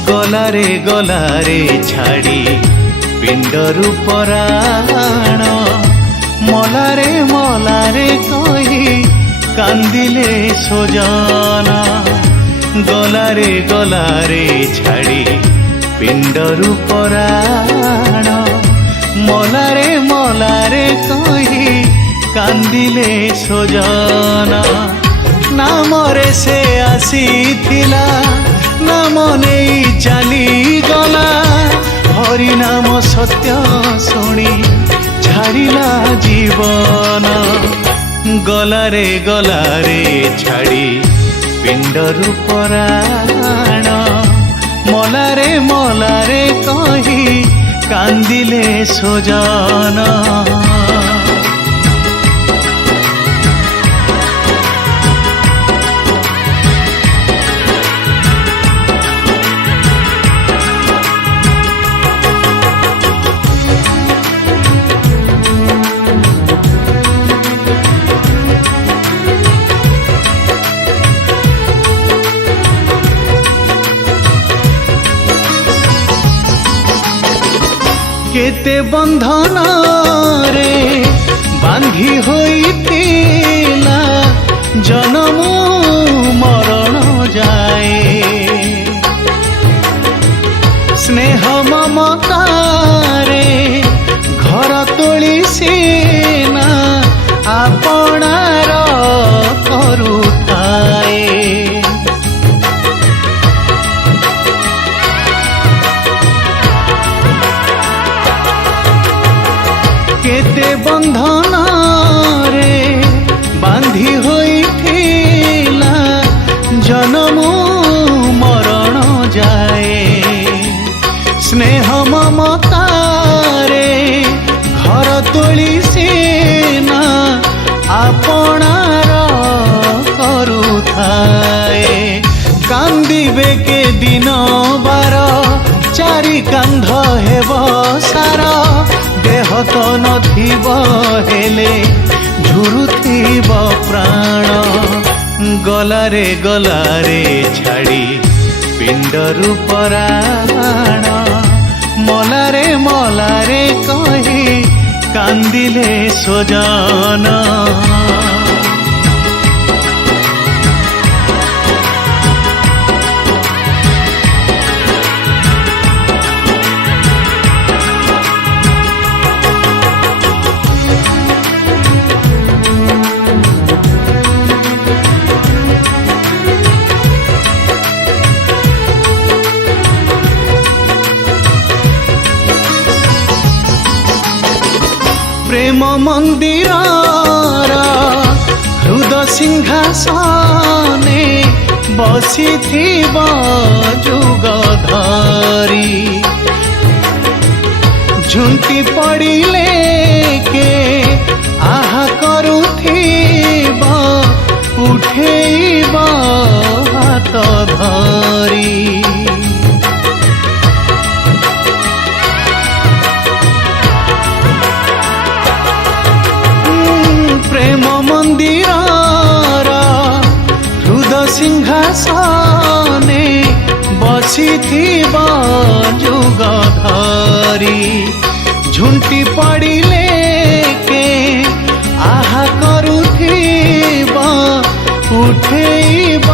ଗଲାରେ ଛାଡ଼ି ପିଣ୍ଡରୁ ପରାଣ ମଲାରେ କହି କାନ୍ଦିଲେ ସଜନ ଗଲାରେ ଛାଡ଼ି ପିଣ୍ଡରୁ ପରାଣ ମଲାରେ କହି କାନ୍ଦିଲେ ସଜନ ନାମରେ ସେ ଆସିଥିଲା नाम नहीं चलीगला हरि नाम सत्य शुणी छाड़िला जीवन गलारे छाड़ी पिंडरू पराण मलारे कही कांदिले सजन केते बंधन रे बांधी होइतिला जन्म मरण जाए स्नेह ममता रे घर तोली सीना आपणार करुथाए केते बंधन रे बांधी होइथिला जन्म मरण जाए स्नेह ममता रे घर तोली सीना आपणार करुथाए कांदिबे के दिन बार चारि कांध हेब सारा देह तो नथिब हेले झुरुथिब प्राण गलारे छाड़ी पिंडरू पराण मलारे कही कांदिले सजन प्रेम मंदिर हृदय सिंहासने बसी जुग धरी झुंटी पड़िले के आहा करुथिब उठेब हाथ धरी प्रेम मंदिर हृदय सिंहासने बसी जुग धरी झुंटी पड़िले के आहा करुथिब उठेब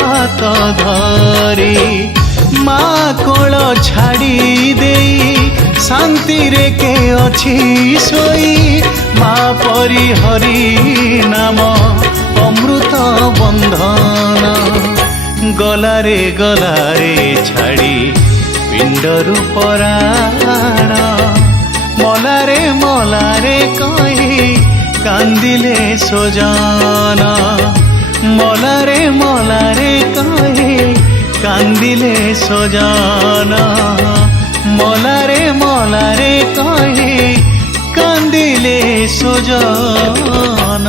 हाथ धरी माँ कोल छाड़ी देई शांति रे के अछि सोई माँ परी हरि नाम अमृत बंधन गलारे छाड़ी पिंडरू पराण मलारे कही कांदिले सजन मलारे कही कांदिले सजन मलारे कही कांदिले सजन।